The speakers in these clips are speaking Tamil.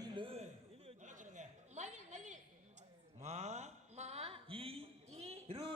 மயிலு மயில் மயில் மா மா ஈ ஈ ரு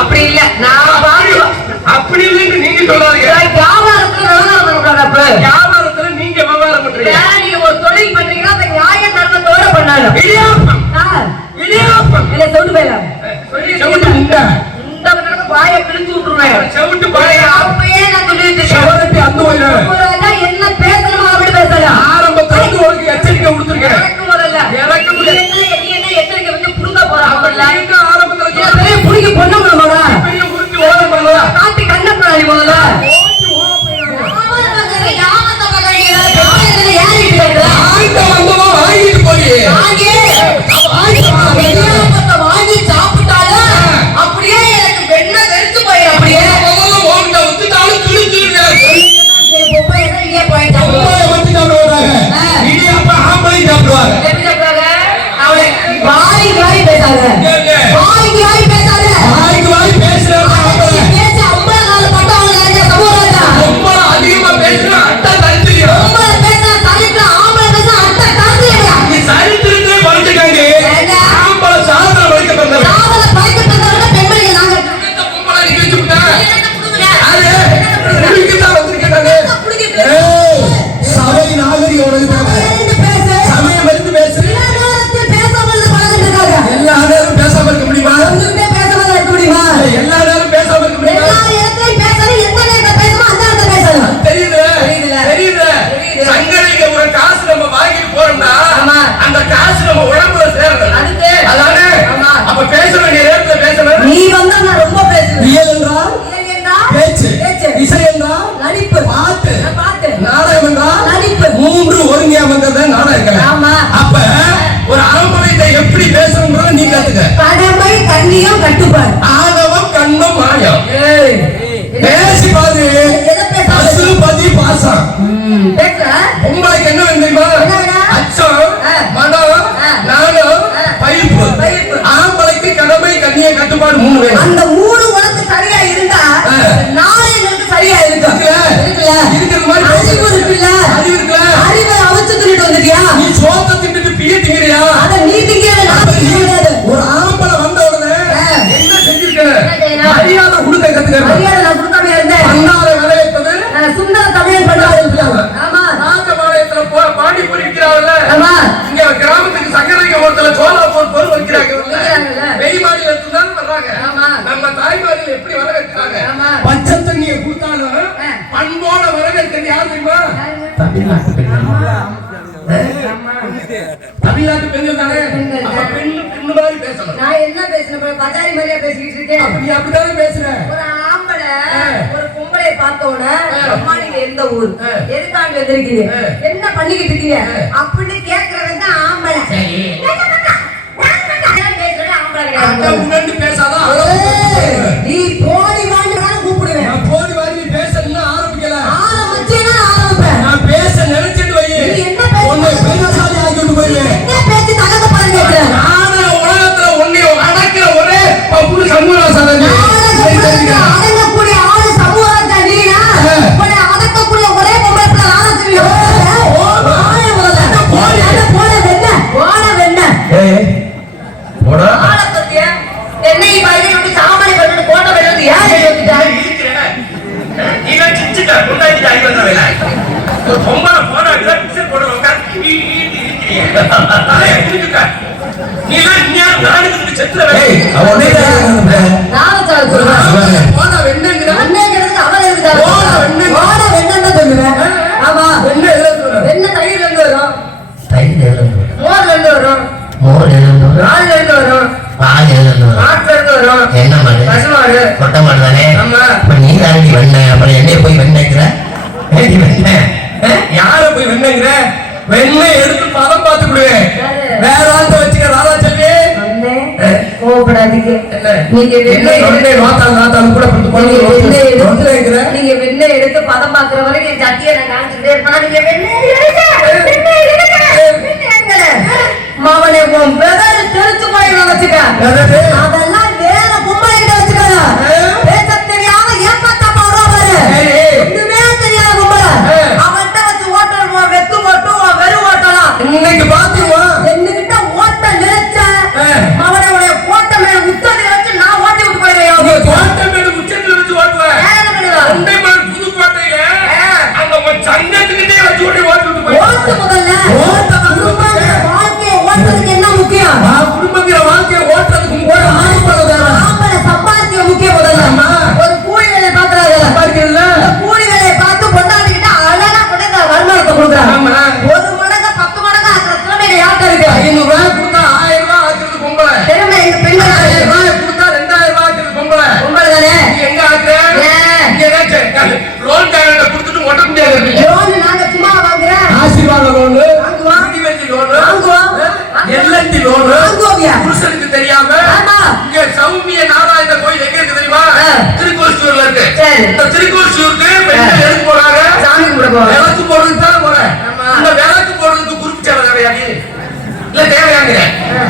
அப்படி இல்ல நான் அப்படி இல்லைன்னு நீங்க சொல்லாதீங்க. வியாபாரத்துல நீங்க வியாபாரம் பண்றீங்க. நீங்க ஒரு தொழில் பண்றீங்கன்னா அந்த நியாய தர்மத்தோட பண்ணணும். இடியாப்பம் இடியாப்பம் இல்ல சொல்லு போயிடலாம். செவுட்டு முண்டை இந்த வாயை கிழிச்சு விட்டுருவேன். செவுட்டு பாய அப்பயே நான் சொல்லிட்டு செவரட்டி அந்த வயல என்ன பேசணுமோ அப்படி பேசலாம். ஆரம்பத்துல உங்களுக்கு எச்சரிக்கை கொடுத்துருக்கேன். எனக்கு முதல்ல எனக்கு என்ன எச்சரிக்கை வந்து புடுங்க போறாங்க. ஆரம்பத்துல புடிக்க பொண்ணு போறா பெரிய உருட்டி ஓட பண்ணல காட்டி கண்ண போறாடி முதல்ல கடமை கண்ணியம் கட்டுப்பாடு ஆகவம் கண்ணும் மாயம் பேசி பாது பசுபதி பாசம் உங்களுக்கு என்ன தெரியுமா அச்சம் மனம் நாணம் பயிர்ப்பு ஆம்பளைக்கு கடமை கண்ணிய கட்டுப்பாடு 3 வேணும். அந்த 3 உனக்கு சரியா இருந்தா நாளை எனக்கு சரியா இருக்குல்ல இருக்கிற மாதிரி அறிவு இருக்குல்ல அறிவு இருக்குல்ல அறிவை அவிச்சு தின்னுட்டு வந்துட்டியா நீ சோத்த தின்னுட்டு பிய திங்கறியா அத நீ திங்கற நான் திங்கறது ஒரு ஆம்பளை வந்த உடனே என்ன செஞ்சிருக்கேன் மரியாதை கொடுக்க கத்துக்கறேன் மரியாதை நான் கொடுக்காம இருந்தேன் அன்னாரை வரவேற்பது சுந்தர தமிழ் பண்ணாரு ஆமா ராஜபாளையத்துல பாடி குறிக்கிறாங்கல்ல ஆமா இங்க கிராமத்துக்கு சங்கரைக்கு ஒருத்தல சோலாப்பூர் பொருள் வைக்கிறாங்க வெய்மாடி எடுத்துதான் வர்றாங்க நம்ம தாய்மார்கள் எப்படி வரவேற்கிறாங்க பச்சை தண்ணியை கொடுத்தாலும் பண்போட வரவேற்கிறது யார் தெரியுமா தமிழ்நாட்டு பெண்கள் தானே அப்ப பெண்ணு மாதிரி பேசணும். நான் என்ன பேசுறேன் பஜாரி மாதிரியா பேசிக்கிட்டு இருக்கேன். அப்ப நீ அப்படிதானே பேசுற. ஒரு ஆம்பளை ஒரு பொம்பளை பார்த்தோன அம்மா நீங்க எந்த ஊர் எதுக்காக வந்திருக்கீங்க என்ன பண்ணிக்கிட்டு இருக்கீங்க அப்படின்னு கேட்கறவன் தான் ஆம்பளை. பேசாதான் நீ போடி வாண்டி கூப்பிடுவேன். போடி வாண்டி பேசணும்னு ஆரம்பிக்கல ஆரம்பிச்சேன்னா ஆரம்பிப்பேன். நான் பேச நினைச்சிட்டு வை என்ன பேசாதி ஆகிட்டு போயிருவேன். என்ன பேச்சு தகத படம் கேட்கிறேன். நானே உலகத்துல ஒன்னே அடக்கிற ஒரே பப்புனு சமூகராசாதான் அடங்கக்கூடிய ஆளு சமூகராஜா நீனா அடக்கக்கூடிய ஒரே பொம்பளை நானும் தெரியும். என்னை பாருங்க இப்படி சாமானி பண்ணிட்டு போட்ட வேலை யார் எடுத்துட்டாரு நீங்க சிச்சுக்க கொண்டாடி ஆகி வந்த வேலை ஒரு பொம்பளை போனா பிக்சர் போடுற உட்காந்து நானுக்கு செத்துல போன வெண்ணங்கிற அவன் இருக்குதா போன வெண்ணன்னு சொல்லுவேன் ஆமா வெண்ண தயிர்ல இருந்து வரும் மோர்ல இருந்து வரும் பால்ல இருந்து வரும் மாட்டுல இருந்து வரும் என்ன மாடு பசுமாடு கொட்டை மாடு தானே ஆமா அப்ப நீ தாண்டி வெண்ண அப்புறம் என்னைய போய் வெண்ணைக்கிற வெண்ண யார போய் வெண்ணங்கிற வெண்ணெய் எடுத்து பதம் பார்த்து விடுவேன் வேற ஆள்கிட்ட வச்சுக்க ராதா செல்வி கோபப்படாதீங்க நீங்க நீங்க வெண்ணெய் எடுத்து பதம் பாக்குற வரைக்கும் என் சட்டியை நான் காமிச்சுட்டே இருப்பேன் நீங்க மாவனே உன் பிரதர் தெரிச்சு போயிடும் வச்சுக்க அதெல்லாம் வேற பொம்மை கிட்ட வச்சுக்காத பேச தெரியாம ஏமாத்தாம வருவா பாரு ஒண்ணுமே தெரியாத பொம்மை அவன்கிட்ட வச்சு ஓட்டல் வெத்து ஓட்டும் வெறும் ஓட்டலாம் இன்னைக்கு பாத்துருவா என்கிட்ட ஓட்ட நினைச்ச அவனை உடைய கோட்டை மேல முத்தடி வச்சு நான் ஓட்டி விட்டு போயிடுவேன் கோட்டை மேல முச்சத்துல வச்சு ஓட்டுவேன் அண்டை மேல புது கோட்டையில அந்த சங்கத்துக்கிட்டே வச்சு ஓட்டி விட்டு போய் ஓட்டு முதல்ல வாழ்க்கையை ஓட்டுறதுக்கு என்ன முக்கியம் குடும்பங்கிற வாழ்க்கையை ஓட்டுறதுக்கு ஆம்பளை சம்பாதிக்க முக்கியம் முதல்ல ஒரு கூலி வேலையை பாக்குறாங்க கூலி வேலையை பார்த்து கொண்டாடிக்கிட்டு அழகா கொண்டு வருமானத்தை கொடுக்குறாங்க ஒரு மடங்கு 10 மடங்கு ஆக்குற திறமையில யார்கிட்ட இருக்கு 500 ரூபாய் கொடுத்தா 1000 ரூபாய் ஆக்குறது பொம்பளை திறமை எங்க பெண்கள் 1000 ரூபாய் கொடுத்தா 2000 ரூபாய் ஆக்குறது பொம்பளை தானே நீ எங்க ஆக்குற இங்க ஏதாச்சும் லோன் காரங்க கொடுத்துட்டு ஓட்ட முடியாது லோன் நாங்க சும்மா வாங்குறேன் ஆசீர்வாத லோன் வாங்குவோம் குடிவெள்ளி லோன் வாங்குவோம் எல்என்டி லோன் வாங்குவோம்யா புருஷனுக்கு தெரியாம ஆமா இங்க சௌமிய நாராயண கோயில் எங்க இருக்கு தெரியுமா திருக்கோஷ்டூர்ல இருக்கு சரி இந்த திருக்கோஷ்டூருக்கு பெண்கள் எதுக்கு போறாங்க சாமி கும்பிட போறோம் விளக்கு போடுறதுக்கு தான் போறேன் இந்த விளக்கு போடுறதுக்கு குறிப்பு சேவை கிடையாது இல்ல தேவையாங்க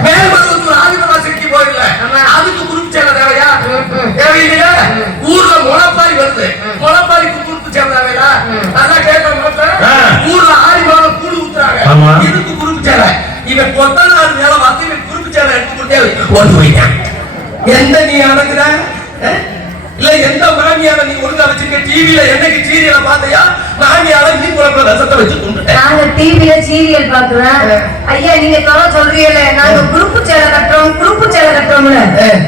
மேல்மருவத்தூர் ஆதிபராசக்தி கோயில்ல அதுக்கு குறிப்பு சேவை தேவையா தேவையில்லையா ஊர்ல முளைப்பாரி வருது முளைப்பாரிக்கு குறிப்பு சேவை தேவையா அதான் கேட்க ஊர்ல ஆடி மாதம் கூடு ஊத்துறாங்க இதுக்கு குறிப்பு சேவை இவன் கொத்தனார் வேலை பார்த்து இவன் குறிப்பு சேவை எடுத்து கொடுத்தே ஓட்டு போயிட்டான் எந்த நீ அடங்குற இல்ல எந்த மாமியார நீ ஒழுங்கா வச்சிருக்க டிவில என்னைக்கு சீரியலை பார்த்தையா மாமியார நீ குழப்ப ரசத்தை வச்சு கொண்டுட்டேன் நாங்க டிவில சீரியல் பாக்குறோம் ஐயா நீங்க தொலை சொல்றீங்களே நாங்க குரூப்பு சேலை கட்டுறோம்ல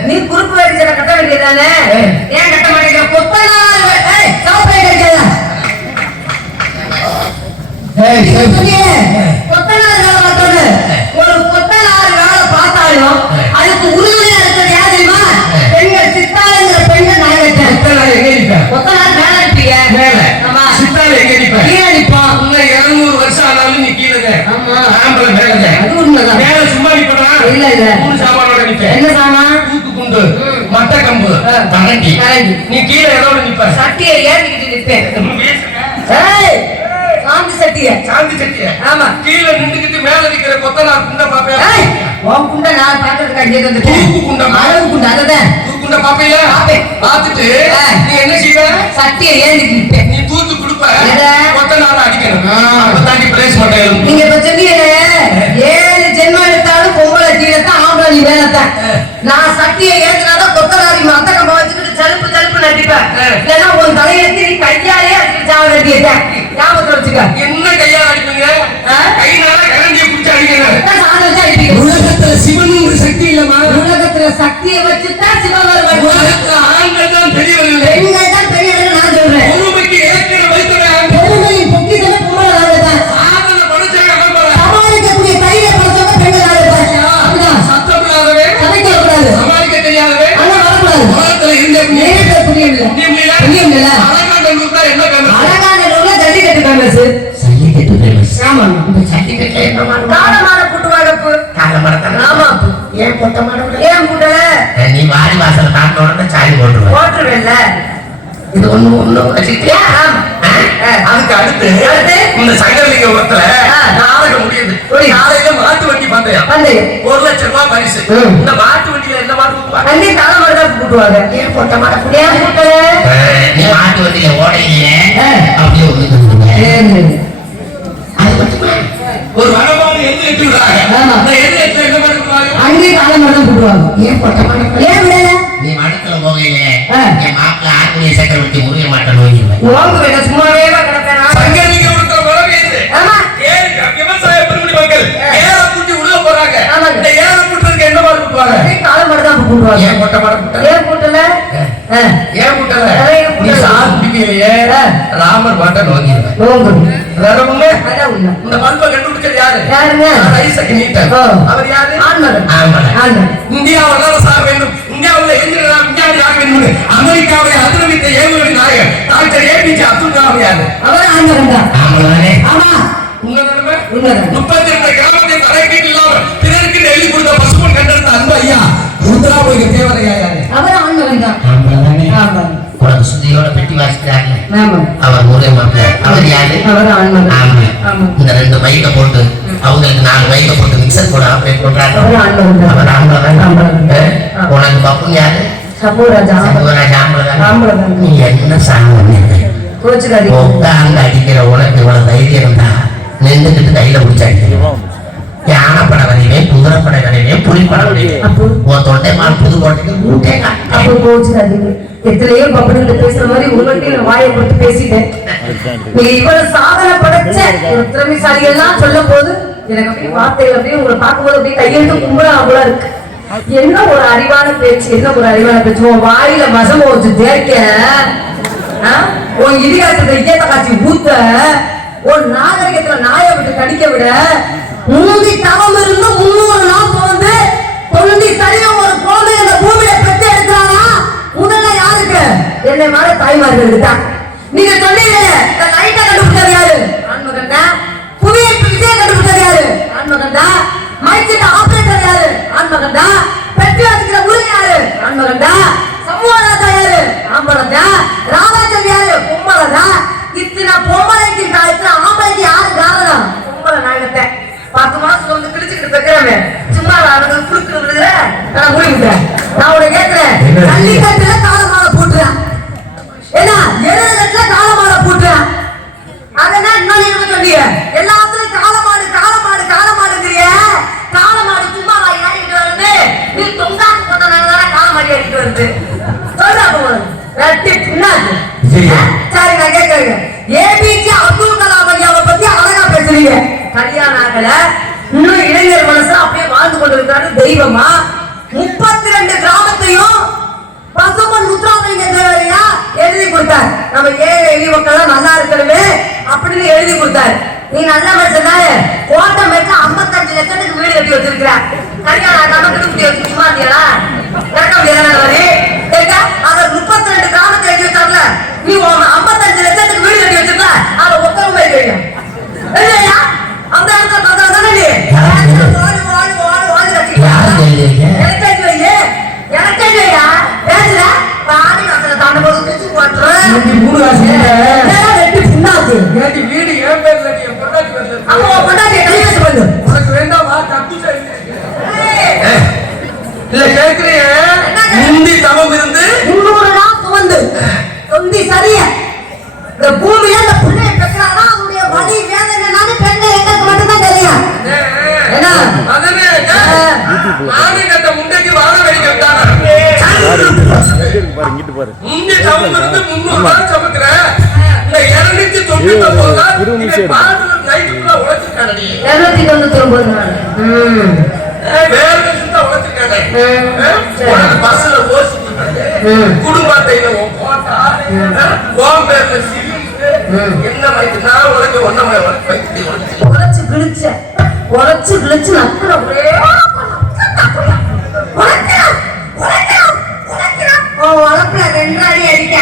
நீ குரூப்பு வேறு சேலை கட்ட வேண்டியதானே ஏன் கட்ட மாட்டேங்கிற கொத்தனார் கொத்தனார் வேலை பார்த்தோன்னு ஒரு கொத்தனார் வேலை பார்த்தாலும் அதுக்கு உறுதுணையா இருக்கிறது யார் தெரியுமா பெண்கள் சித்தாளுங்கிற பெண்கள் நான் கொத்தனார் மேல இருப்பீங்க ஆமா சித்தால எங்க நிப்ப கீழே நிப்போம் இன்னும் 200 வருஷம் ஆனாலும் நீ கீழே ஆமா ஆம்பளை மேல அது உண்மைதான் மேல சும்மா நிப்படா இல்ல இல்ல மூணு சாமானோட நிப்ப என்ன சாமான் தூக்கு குண்டு மட்டை கம்பு கரண்டி நீ கீழே எதோட நிப்ப சட்டியை ஏறிக்கிட்டு நிப்பேன் ஏய் சாந்தி சட்டிய ஆமா கீழே நின்னுக்கிட்டு மேல நிக்கிற கொத்தனார் குண்ட பாப்பையா ஏய் உன் குண்ட நான் பாக்கிறதுக்கு அங்கே வந்து தூக்கு குண்ட அளவு குண்ட அததான் தூக்கு குண்ட பாப்பையா பாத்துட்டு நீ என்ன செய்வ சட்டியை ஏறிக்கிட்டு நிப்பேன் நீ தூத்து குடுப்ப எதை? கொத்தனார் அடிக்கணும் அப்பதான் நீ பிளேஸ் மாட்டேன் நீங்க இப்ப சொன்னீங்க 7 ஜென்மம் எடுத்தாலும் பொம்பளை கீழத்தான் ஆம்பளை நீ வேலைத்தான் நான் சட்டியை ஏற்றினாதான் கொத்தனாரி மத்த கம்ப வச்சுக்கிட்டு சலுப்பு நடிப்பேன் இல்லைன்னா உன் தலையெழுத்து நீ கையாலே அடிச்சு சாவ நடிக்கிட்டேன் ஞாபகத்துல வச்சுக்க என்ன கையால அடிப்பீங்க கையினால கரண்டியை பிடிச்சு அடிக்கணும் உலகத்துல சிவன் ஒரு சக்தி இல்லமா உலகத்துல சக்தியை வச்சுதான் சிவபெருமான் உலகத்துல ஆண்கள் தான் பெரியவர்கள் பெண்கள் தான் பெரியவர்கள் நான் சொல்றேன் பொறுமைக்கு ஏற்கிற வைத்தவன் பெருமையின் பொக்கிஷமே பொம்பளை நாடுதான் சாதனை படைச்சவன் அவன் சமாளிக்கக்கூடிய தைரிய படைச்சவங்க பெண்கள் நாடுதான் சத்தம் இல்லாதவே சமைக்கக்கூடாது சமாளிக்க தெரியாதவே ஆனா வரக்கூடாது உலகத்துல இருந்தே நேரத்தை புரியும் இல்ல அழகாண்டூர் தான் என்ன பேமஸ் அழகான ரோல ஜல்லிக்கட்டு ஃபேமஸ் ஜல்லிக்கட்டு ஃபேமஸ் ஆமா இந்த ஜல்லிக்கட்டுல என்ன மாடு காலமான புட்டுவாடப்பு காலமரத்தான ஆமா ஏன் பொட்ட மாடு ஏன் புட்டல நீ வாடி வாசல தாண்ட உடனே சாய் போட்டுருவ போட்டுருவேன்ல இது ஒண்ணு வச்சுக்கிட்டியா அதுக்கு அடுத்து இந்த சங்கரலிங்க உரத்துல நாடகம் முடியுது காலையில மாட்டு வண்டி பந்தயம் வந்து 1 லட்சம் ரூபாய் பரிசு இந்த மாட்டு வண்டியில என்ன மாடு ஊத்துவாங்க அங்கே காலமான தான் புட்டுவாங்க ஏன் பொட்ட மாடு ஏன் புட்டல நீ மாட்டு வண்டியில ஓடையில அப்படியே ஒண்ணு அது மட்டுமா ஒரு வனமாடு எது எட்டு விடுறாங்க ஆமா. அந்த எது எட்டு என்ன பண்ணுவாங்க அங்கே காலமான தான் புட்டுவாங்க ஏன் பொட்ட மாடு ஏன் விட என் மாப்பிள்ள ஆர்மீனிய சக்கரவர்த்தி முருக மாட்டேன் நோங்கிடுவேன். உனக்கு வேணா சும்மாவே கிடப்பேன். சங்கரிக்க ஒருத்தர மரம் ஏது. ஆமா. விவசாய பெருங்குடி மக்கள் ஏற கூட்டி உள்ள போறாங்க. ஆமாங்க. இந்த ஏற கூட்டுறதுக்கு என்ன மாதிரி கூட்டுவாங்க? காலை மட்டும் தான் கூட்டுவாங்க. ஏன் மொட்டை மாட கூட்ட? ஏன் கூட்டல? ஏன் கூட்டல? நீ சாது பிடிக்கலையே. ராமர் மாட்டேன் நோங்கிடுவேன். நோங்கு. வேற ஒண்ணு? அதான் உண்மை. இந்த பல்பை கண்டுபிடிச்சது யாரு? யாருங்க? Isaac Newton. அவர் யாரு? ஆண்மகன். ஆமாம். இந்தியா வல்லரசாக வேண்டும், இந்தியாவில் எதிராக விஞ்ஞானி ஆக வேண்டும், அமெரிக்காவை அதிரவித்த ஏவுகணை நாயகர் டாக்டர் ஏபிஜே அப்துல் கலாம் யாரு? அவர் ஆண்மகன் தான். ஆமாம். ஆமா. உங்க நிலைமை? உண்மைதான். 32 கிராமத்தை தலைக்கீழ் இல்லாமல் பிறருக்கு எழுதி கொடுத்த பசுமன் கண்டெடுத்த அன்பு ஐயா ருத்ராபுரிய தேவரையா யாரு? அவர் ஆண்மகன் தான். ஆமா. உனக்கு சுத்தியோட பெட்டி வாசிக்கிறாங்க. ஆமா. அவர் முருக மாப்பிள்ள. அவர் யாரு? அவர் ஆண்மகன். ஆமா. ஆமா. இந்த 2 மைக்க போட்டு அவங்களுக்கு 4 மைக்க போட்டு மிக்சர் கூட ஆப்ரேட் பண்றாங்க. அவர் ஆண்மகன் தான். அவர் ஆம்பளை. ஆம்பளை. உனக்கு பப்பு யாரு? சபோராஜா. சபோராஜா ஆம்பளை. ஆம்பளை. நீ என்ன சாங்க கோச்சுக்காரி. உட்கார்ந்து அடிக்கிற உனக்கு இவ்வளவு தைரியம் இருந்தா நின்றுக்கிட்டு கையில பிடிச்சி அடிக்கிறோம். யானைப்பட வரைவேன், குதிரைப்பட வரைவேன், புலிப்பட வரைவேன். உன் தொண்டை மால் புதுக்கோட்டைக்கு ஊட்டே அப்போ கோச்சுக்காரி. எத்தனையோ பப்பனுக்கு பேசுற மாதிரி உங்கள்கிட்ட வாயை போட்டு பேசிட்டேன். நீங்க இவ்வளவு சாதனை படைச்ச ஒரு திறமைசாலி எல்லாம் சொல்லும் போது எனக்கு அப்படியே வார்த்தைகள் அப்படியே உங்களை பார்க்கும்போது அப்படியே கையெழுத்து கும்பலா அவ்வளோ இருக்கு. என்ன ஒரு அறிவான பேச்சு, என்ன ஒரு அறிவான பேச்சு. உன் வாயில மசம வச்சு தேய்க்க, உன் இடிகாசத்தை இயத்த காட்சி ஊத்த, உன் நாகரிகத்துல நாயை விட்டு கடிக்க விட, மூந்தி தவம் இருந்து 300 நாள் போந்து தொண்டி சரியும் ஒரு குழந்தை அந்த பூமியில பெற்று எடுக்கிறானா? முதல்ல யாருக்கு? என்னை மாதிரி தாய்மார்களுக்கு தான். நீங்க சொன்னீங்க லைட்டா கண்டுபிடிச்சது யாரு? ஆண்மகன் தான். புவியீர்ப்பு விசையை கண்டுபிடிச்சது யாரு? ஆண்மகன் தான். மைக்கிட்ட ஆபரேட்டர் யாரு? ஆண்மகன் தான். பெட்டி வச்சுக்கிற ஊரு யாரு? ஆண்மகன் தான். சமூகராஜா யாரு? ஆம்பளம் தான். ராமாச்சல் யாரு? பொம்பளை தான். இத்தனை பொம்பளைக்கு இத்தனை ஆம்பளைக்கு யாரு காரணம்? பொம்பளை நாயகத்தை 10 மாசம் வந்து கிழிச்சுக்கிட்டு பெக்கிறமே சும்மா அவனுக்கு குடுக்குற விடுற நான் முடிவுட்டேன். நான் உனக்கு கேட்கிறேன், ஜல்லிக்கட்டுல காலமாலை போட்டுறேன், ஏன்னா எழுதுல காலமாலை போட்டுறேன். அதெல்லாம் இன்னொன்னு என்ன சொன்னீங்க? எல்லாத்துலயும் காலமாடு காலமாடு காலமாடுங்கிறிய. காலமாடு சும்மா ஏறிட்டு வருது, நீ தொங்காக்கு போட்டனால காலமாடி ஏறிட்டு வருது சொல்ற வெட்டி பின்னாது. சரி நான் கேட்கிறேன், ஏபிஜே அப்துல் கலாம் ஐயாவை பத்தி அழகா பேசுறீங்க. கல்யாணம் ஆகல, இன்னும் இளைஞர் மனசு அப்படியே வாழ்ந்து கொண்டிருக்காரு தெய்வமா. 32 கிராமத்தையும் பசுமன் முத்துராமலிங்க தேவரையா எழுதி கொடுத்தார். நம்ம ஏழை எளிய மக்கள் நல்லா இருக்கணுமே அப்படின்னு எழுதி கொடுத்தார். நீ நல்ல மனுஷன் தானே, கோட்டை மெட்ல 55 லட்சத்துக்கு வீடு கட்டி வச்சிருக்கிற. கல்யாணம் ஆகாம திருப்பி வச்சு சும்மா இருந்தியா? இறக்க முடியாத வரி கேட்டா அவர் 32 கிராமத்தை எழுதி வச்சார்ல, நீ 55 லட்சத்துக்கு வீடு கட்டி வச்சிருக்க. அதை ஒத்தரவு தெரியும் இல்லையா? அந்த இடத்துல தானே நீ வீடு ஏன் பேர்ல நீ பொண்டாட்டி பேர்ல அப்போ பொண்டாட்டி கையெழுத்து பண்ணு. உனக்கு வேண்டாமா? கப்பு இல்ல கேக்குறீங்க, முந்தி தவம் இருந்து 300 நாள் சுமந்து தொந்தி சரிய இந்த பூமியில இந்த புள்ளைய பெற்றானா அவனுடைய வலி வேதனைனாலும் பெண்கள் எங்களுக்கு மட்டும்தான் தெரியும். என்ன அதனே ஆணி கட்ட முண்டைக்கு வாழ வைக்கட்டான முந்தி தவம் இருந்து 300 நாள் சமைக்கிற இந்த 299 நாள் நைட்டுக்குள்ள உழைச்சிருக்கானடி. 299 நாள் வேற சுத்தா உழைச்சிருக்கானே. பஸ்ல ஓசிட்டு குடும்பத்தையில போட்டா கோம்பேர்ல சிலிண்டு என்ன மாதிரி நான் உழைக்க ஒன்ன உழைச்சு கிழிச்சு நக்குற ஒரே வளர்ப்புல 2 அடி அடிக்க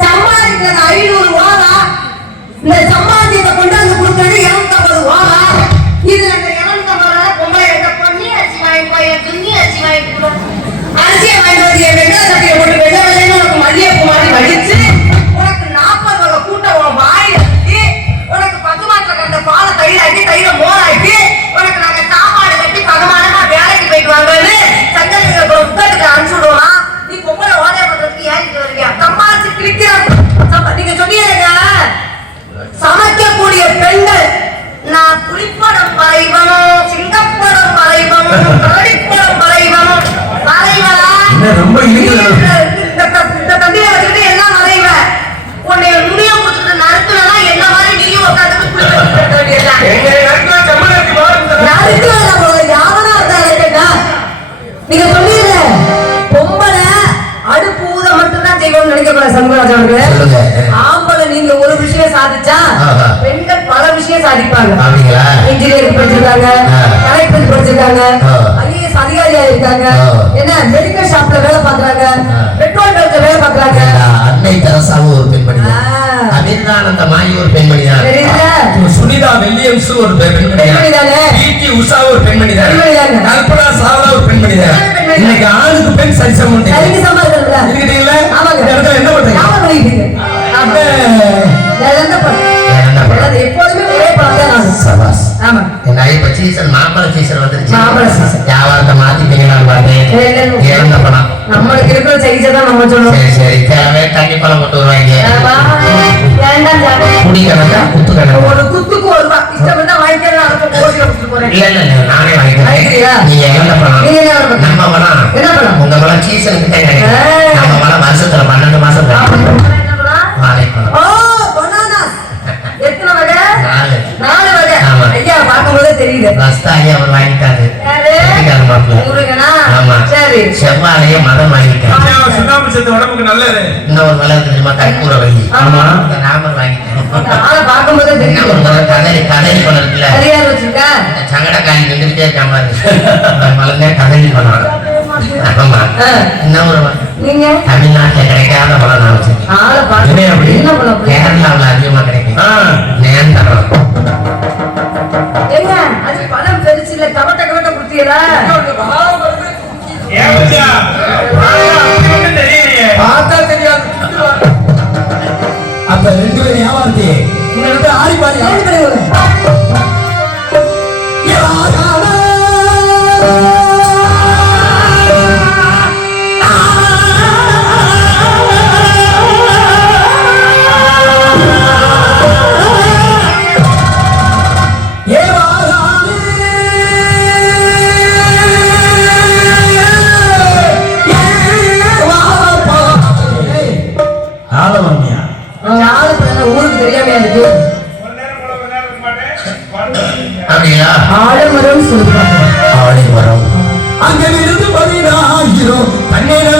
சம்பாதிக்கிறது 500 வாரா. இந்த சம்பாதியத்தை கொண்டாந்து கொடுக்கறது 250 வாரா. இதுல இந்த 250 பொம்பளை எடுத்த பண்ணி அரிசி வாங்கி போய் துணி அரிசி வாங்கி அரிசியை வாங்கிட்டு வந்து வெங்காய சட்டையை போட்டு வெள்ளை வெள்ளைன்னு உனக்கு மல்லிகைப்பூ மாதிரி வடிச்சு உனக்கு 40 வகை கூட்டம் உன் வாயில் வச்சு உனக்கு 10 மாசத்துல கண்ட பாலை தயிராக்கி தயிரை மோராக்கி உனக்கு நாங்க சாப்பாடு கட்டி பகமானமா வேலைக்கு போயிட்டு வாங்கன்னு சங்கருக்கு உட்காந்துக்கு அனுப்பிச்சு விடுவோம். நீ பொம்பளை ஓலைய பண்றதுக்கு ஏறிட்டு வருவியா? சம்பாதிச்சு கிழிக்கிறாங்க. நீங்க சொன்னீங்க சமைக்கக்கூடிய பெண்கள் நான் புளிப்படம் வரைவனும், சிங்கப்படம் வரைவனும், கரடிப்படம் வரைவனும் வரைவனா ரொம்ப இந்த தந்தி இருக்காங்க ஆ. ஐஏஎஸ் அதிகாரியா இருக்காங்க ஆ. என்ன மெடிக்கல் ஷாப்ல வேலை பாக்குறாங்க பெட்ரோல் பங்க்ல வேலை பாக்குறாங்க அன்னை தெரசாவும் ஒரு பெண்மணி தான். ஆ. அபிர்தானந்தமாயி ஒரு பெண்மணி தான். தெரியுதா? சுனிதா வில்லியம்ஸ் ஒரு பெண்மணி பெண்மணி தானே? பிடி உஷா ஒரு பெண்மணி தான். பெண்மணி தானே? கல்பனா சாவ்லா ஒரு பெண்மணி தான். பெண்மணி. இன்னைக்கு ஆணுக்கு பெண் சரிசமம் சரிக்கு சமமா இருக்குல்ல? இருக்கீங்களா? ஆமாங்க. இந்த இடத்துல என்ன பண்றீங்க? ஞாபகம் பண்ணிக்கிட்டீங்க. ஆமா. இழந்த பழம். இழந்த பழம். இழந்த எப்போதுமே ஒரே பழம் தான் நானும். சபாஸ். ஆமா. என்ன இப்ப சீசன் மாம்பழ சீசன் வந்துருச்சு. மாம்பழ season. வியாபாரத்தை மாத்திட்டீங்களான்னு பார்த்தேன். இழந்த பழம். நம்மளுக்கு இருக்கிற சைஸை தான் நம்ம சொல்லுவோம். சரி சரி தேவை தண்ணி பழம் கொண்டு வருவாங்க. ஆமா. வேண்டாம் சாமி. குடி கணக்கா குத்து கணக்கா? ஒரு குத்துக்கு ஒரு ரூபா. இஷ்டம் இருந்தா வாங்கிக்கலாம். அதுக்கு கோடியில கொடுத்து போறேன். இல்ல இல்ல இல்ல, நானே வாங்கிக்கிறேன். வாங்கிக்கிறியா? நீங்க இழந்த பழம். நீங்க என்ன பழம்? நம்ம பழம். என்ன பழம்? உங்க பழம் சீசனுக்கு தான் கிடைக்கும். ஆ. நம்ம பழம் வருஷத்துல 12 மாசம் கிடைக்கும். என்ன பழம்? வாழைப்பழம். ஓ, bananas. எத்தனை வகை? 4. 4 வகை. ஆமா. ஐயா பார்க்கும்போதே தெரியுது. ரஸ்தாலி அவர் வாங்கிட்டாரு. யாரு? கட்டிக்கார மாப்பிள்ளை. முருகனா? ஆமா. சரி. செவ்வாழைய மதம் வாங்கிட்டாரு. சுண்ணாம்பு சத்து உடம்புக்கு நல்லது. இன்னொரு மலை இருக்கு தெரியுமா? கற்பூரவள்ளி. ஆமா. இந்த ராமர் வாங்கிட்டாரு. ஆளை பார்க்கும்போதே என்ன தெரியுது. ஒரு மரம்? கதலி பழம் இருக்குல்ல? அது யார் வச்சிருக்கா? சங்கடக்காரி நின்றுட்டே இருக்காம மலர்ந்தே கதலி பழம். ஆமா. ஆ. இன்னும் ஒரு மரம். நீங்க தமிழ்நாட்டுல கிடைக்காத பழம் நான் வச்சிருக்கேன். ஆளை பார்க்க என்ன அப்படி? என்ன பழம் அப்படி? கேரளாவுல அதிகமா கிடைக்கும். நேந்திரம். ஏங்க, அது பழம் பெருசு இல்ல, கவட்ட கவட்ட குடுத்தீங்களா? பார்த்தா தெரியாது. அப்ப 2 பேரும் ஏமாத்தி இந்த இடத்துல ஆடி பாடி ஏன் கிடையாது? அந்த ஆளு பிள்ளை ஊருக்கு தெரியாமையா இருக்கு? அப்படியா? ஆலமரம் சொல்றாங்க. ஆடி வரும். அங்கிருந்து 10,000 தண்ணீர்